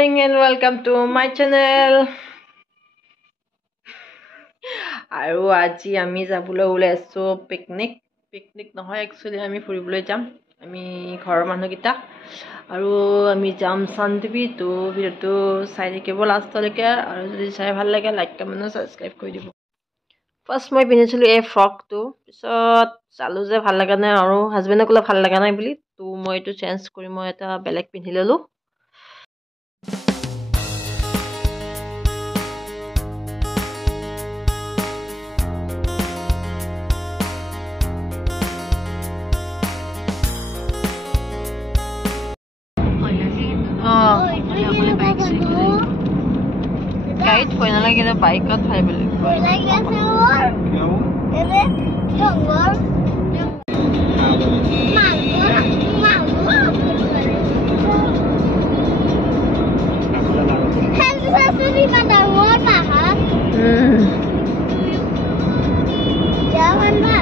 morning and welcome to my channel. আৰু আজি আমি যাবলৈ ওলাইছো পিকনিক নহয় একচুয়ালি আমি ফুৰিবলৈ যাম আমি ঘৰৰ মানুহকেইটা আৰু আমি যাম শান্তিবি তো ভিডিওটো চাই থাকিব লাষ্টলৈকে আৰু যদি চাই ভাল লাগে লাইক কমেন্ট আৰু সাবস্ক্ৰাইব কৰি দিব ফাৰ্স্ট মই পিন্ধিছিলো এই ফ্ৰকটো পিছত চালো যে ভাল লাগা নাই আৰু হাজবেণ্ডে ক'লে ভাল লাগা নাই বুলি তো মই এটো চেঞ্জ কৰি মই এটা বেলেগ পিন্ধি ললো Guide po na lagi na bike at hay balik po. Lagi sa war. Ele jongor. Helsa suri pada war ha. Jawan ba.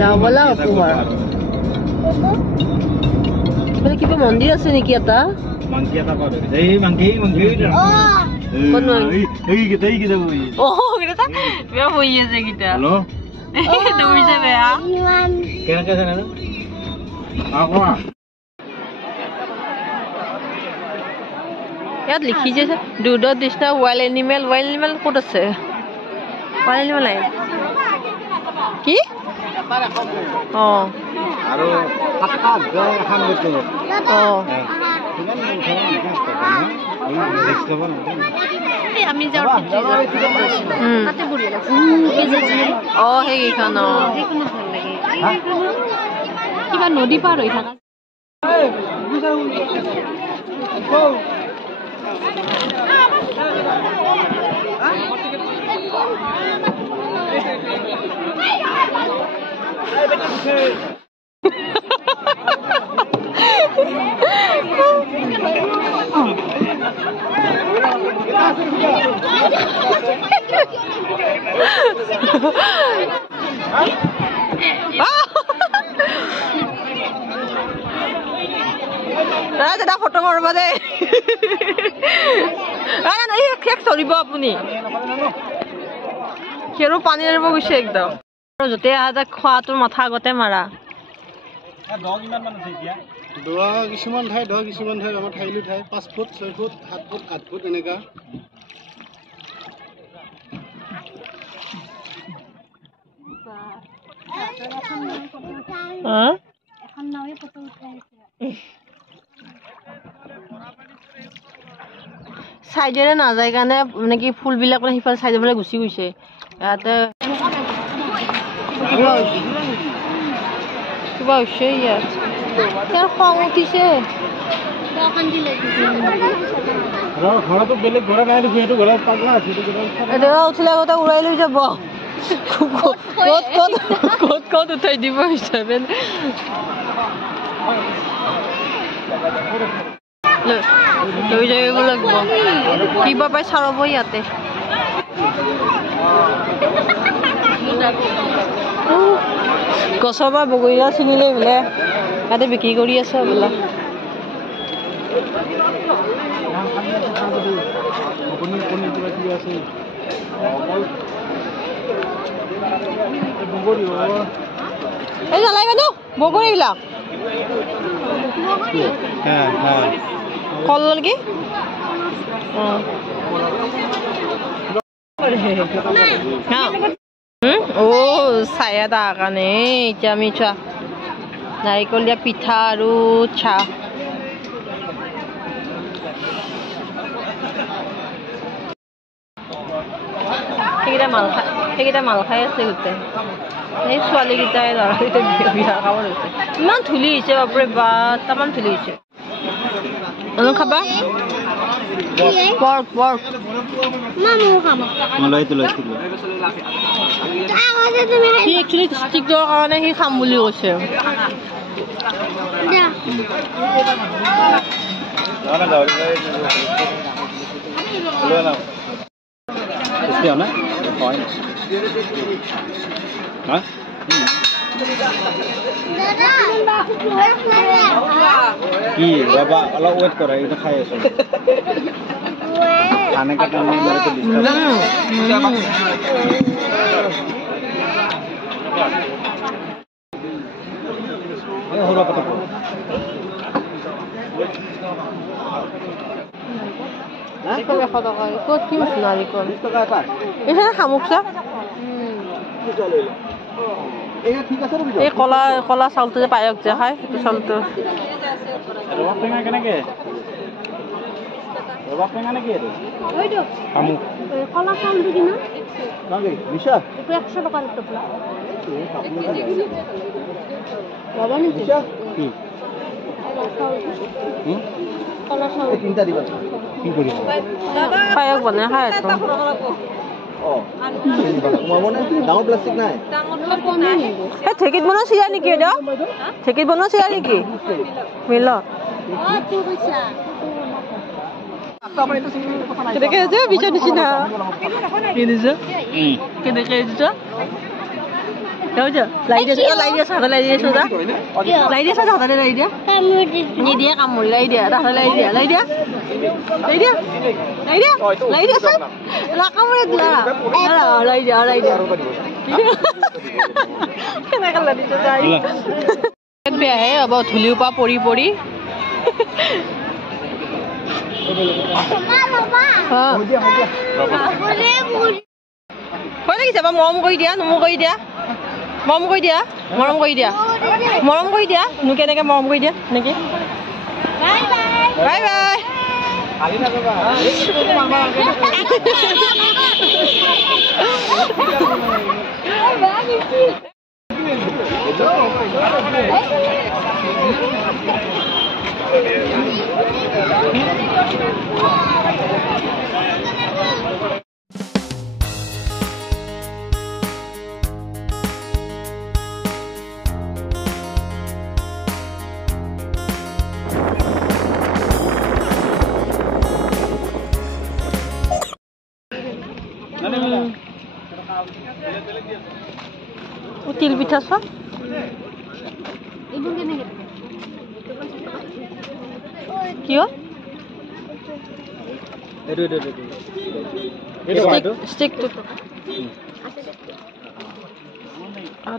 Dawala ko war. Pero kiba mondir ase niki ata? Monkey ata pa dori. Ei monkey. Oh. Kon monkey. Ei kita boi. Oh, kita ta? Bia boi ase kita. Hello. Doi se bia. Kena kena na? Agwa. Yat likhi je do not disturb wild animal kot ase? Wild animal ai. Ki? Oh. Aro hakka jay hambeto. Oh. আমি যাও তাতে বুড়ি লাগছে এই যে ও হেইখানো দেখুন ভাল লাগে কিবা নদী পার হই থাকা Ada foto marba de. Ana nahi khek soribo apuni. Kero pani arbo gise ekdam. Jote ada khwatur matha gote mara. Dog iman man ase kia. Dog kisuman thai amar thailu thai 5 foot 6 foot 7 foot 8 foot এনেকা. এখন নাওয়ে photo উঠাইছে সাইডেৰে না যায় কাৰণে মানে কি ফুল বিলাক মানে হিফাল সাইডে ফালে গুছি গৈছে ইয়াতে কিবা হৈছে ইয়াত তাৰ খং উঠিছে দোকান দিলে ঘৰটো বেলেগ ঘৰ নাই দেখি এটো ঘৰত পাগলা আছে এটা উঠলে কথা উৰাই লৈ যাব কত উঠাই দিব হিচাপে লৈ যাব লাগিব কিবা পাই চাৰব ইয়াতে গছৰ পৰা বগৰীয়া ছিঙিলে বোলে ইয়াতে বিক্ৰী কৰি আছে বোলা এই জ্বলাই বাইদেউ বগৰীবিলাক কল নেকি ও চায়া তাৰ কাৰণে এতিয়া আমি চোৱা নাৰিকল দিয়া পিঠা আৰু চাহ সেইকেইটা মাল খাই আছে গোটেই এই ছোৱালীকেইটাই ল'ৰাকেইটা বিয়া খাব লৈছে ইমান ধূলি হৈছে বাপৰে বা তামান ধূলি হৈছে খাবা পৰ্ক সি একচুৱেলি ষ্টিকৰ কাৰণে সি খাম বুলি কৈছে কি বাবা অলপ ওয়েট কৰা এইটো খাই আছো খানে কা টাইম में मेरे को डिस्टर्ब ये होगा पता को ক'ত কি বস্তু নাৰিকল 20 টকা এটা এইখানে শামুক চা এইয়া ঠিক আছে ৰবি এই কলা চাউলটো যে পায়ক যে খায় সেইটো চাউলটো ৰবা টেঙা কেনেকে ৰবা টেঙা নেকি এইটো ওইটো শামুক কলা চাউলটো কিনা নাকি নিশা একো 100 টাকার টুকরা বাবা নি নিশা কি কলা চাউল তিনটা দিবা কি কৰি পায়ক বনাই খায় তো ও মামনে ডাঙৰ প্লাষ্টিক নাই এই ঠেকিত বনোৱা চিৰা নেকি এটা ঠেকিত বনোৱা চিৰা নেকি মিলত কেনেকে আছে বিচৰ নিচিনা কি দিছে কেনেকে দিছে লাই দিয়া লাই দিয়া হাতে লাই দিছো দা লাই দিয়া হাতে লাই দিয়া নিদিয়ে কামুৰি লাই দিয়া হাতে লাই দিয়া লাই দিয়া লাই দিয়া লাই দিয়া লাই দিয়া লা কামুৰি দিয়া লাই দিয়া লাই দিয়া কেনেকে লাই দিছে যাই বেয়াহে হ'ব ধূলিৰ পৰা পৰি পৰি হয় নেকি যাবা মৰম কৰি দিয়া নমো কৰি দিয়া মৰম কৰি দিয়া মৰম কৰি দিয়া মৰম কৰি দিয়া নো কেনেকে মৰম কৰি দিয়া নেকি বাই বাই বাই বাই খালি নাযাবা তিল পিঠা সব কিয় ষ্টিক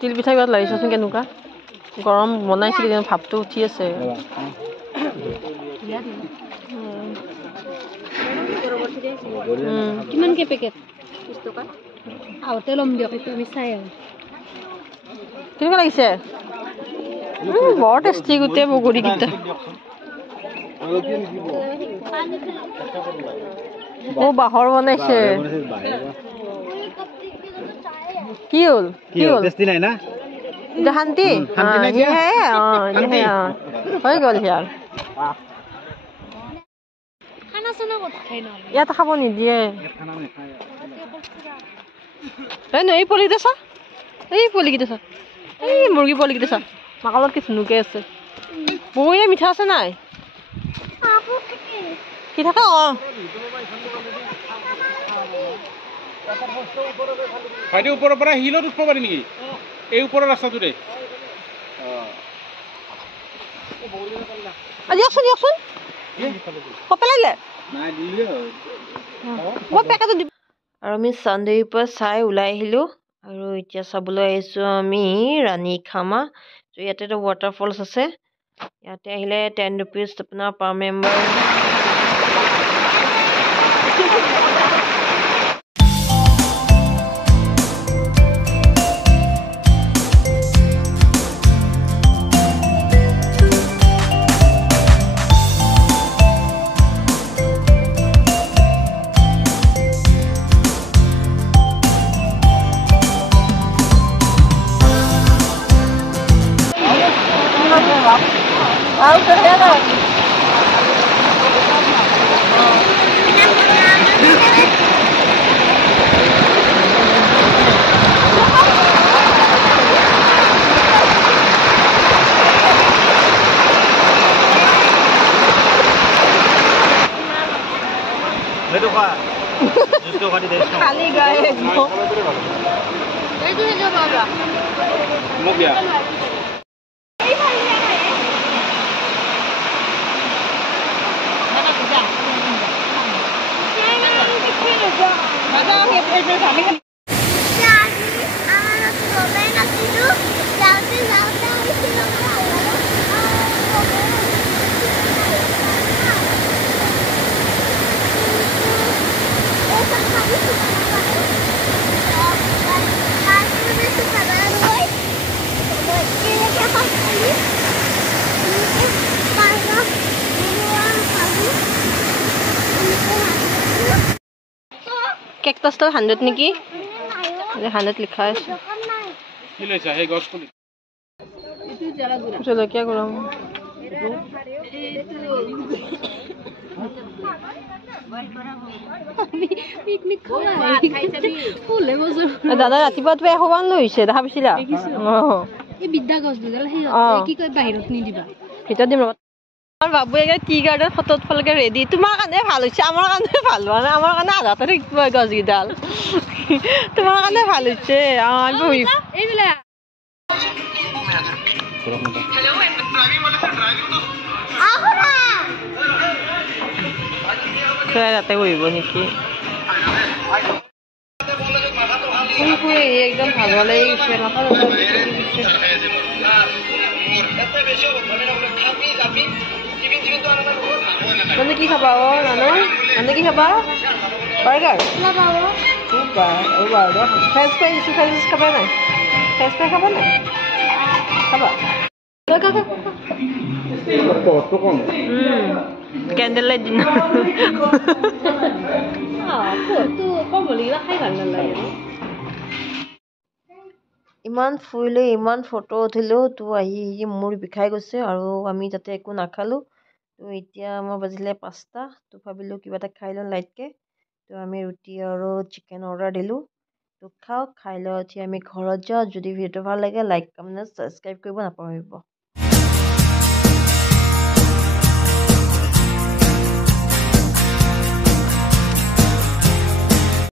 তিল পিঠা কিবা লাগিছেচোন কেনেকুৱা গৰম বনাইছে কিন্তু ভাপটো উঠি আছে কিমান কে পেকেট 20 টাকা আউতে লম দিয়ক একটু আমি চাই আহো কেনেকুৱা লাগিছে বৰ টেষ্টি গোটেই বগৰী কিটা ও বাহৰ বনাইছে কি হ'ল টেষ্টি নাই না শান্তি হৈ গ'ল হিয়াৰ খানা চানা ক'ত খাই ন ইয়াত খাব নিদিয়ে এই পলিকেইটা চা এই পলিকেইটা চা এই মুৰ্গী পলিকেইটা চা মাকালত কি ধুনুকে আছে বগৰীয়া মিঠা আছে নাই কি থাকে ভাইটি ওপৰৰ পৰা হিলত উঠিব পাৰি নেকি এই ওপৰৰ ৰাস্তাটোৰে দিয়কচোন পেলাইলে আৰু আমি চানডেৰ পৰা চাই ওলাই আহিলোঁ আৰু এতিয়া চাবলৈ আহিছোঁ আমি ৰাণীখামা তো ইয়াতে এটা ৱাটাৰফলছ আছে ইয়াতে আহিলে 10 rupees আপোনাৰ পাৰ মেম্বাৰ খালি গায়ে এইটো হেজো বাবা মোক দিয়া কেকটাছটো 100 নেকি 100 লিখা আছে কি লৈছা সেই গছ পুলি জলকীয়া গৰম দাদা ৰাতিপুৱা তুমি এশবান লৈছে দেখা পাইছিলা এই বিদ্যা গছ দুডাল সেই কি কয় বাহিৰত নিদিবা ভিতৰত দিম আমাৰ বাবুয়ে টি গাৰ্ডেন ফটোত ফলকে ৰেডি তোমাৰ কাৰণে ভাল হৈছে আমাৰ কাৰণে ভাল হোৱা নাই আমাৰ কাৰণে আধাতে থাকিব গছকেইডাল তোমাৰ কাৰণে ভাল হৈছে এইবিলাক ৰাতে কৰিব নেকি একদম ভাল হলে মানে কি খাবা নানু মানে কি খাবা বাৰ্গাৰ ফ্ৰেঞ্চ ফ্ৰাই দিছোঁ ফ্ৰেঞ্চ খাবা নাই ফ্ৰেঞ্চ ফ্ৰাই খাবা নাই খাবা কেণ্ডেল লাইট দিন ইমান ফুৰিলে ইমান ফটো উঠিলোঁ তো আহি মূৰ বিষাই গৈছে আৰু আমি তাতে একো নাখালোঁ তো এতিয়া আমাৰ বাজিলে 5টা তো ভাবিলোঁ কিবা এটা খাই লওঁ লাইটকৈ তো আমি ৰুটি আৰু চিকেন অৰ্ডাৰ দিলোঁ তো খাওক খাই লৈ উঠি আমি ঘৰত যাওঁ যদি ভিডিঅ'টো ভাল লাগে লাইক কমেণ্ট ছাবস্ক্ৰাইব কৰিব নাপাহৰিব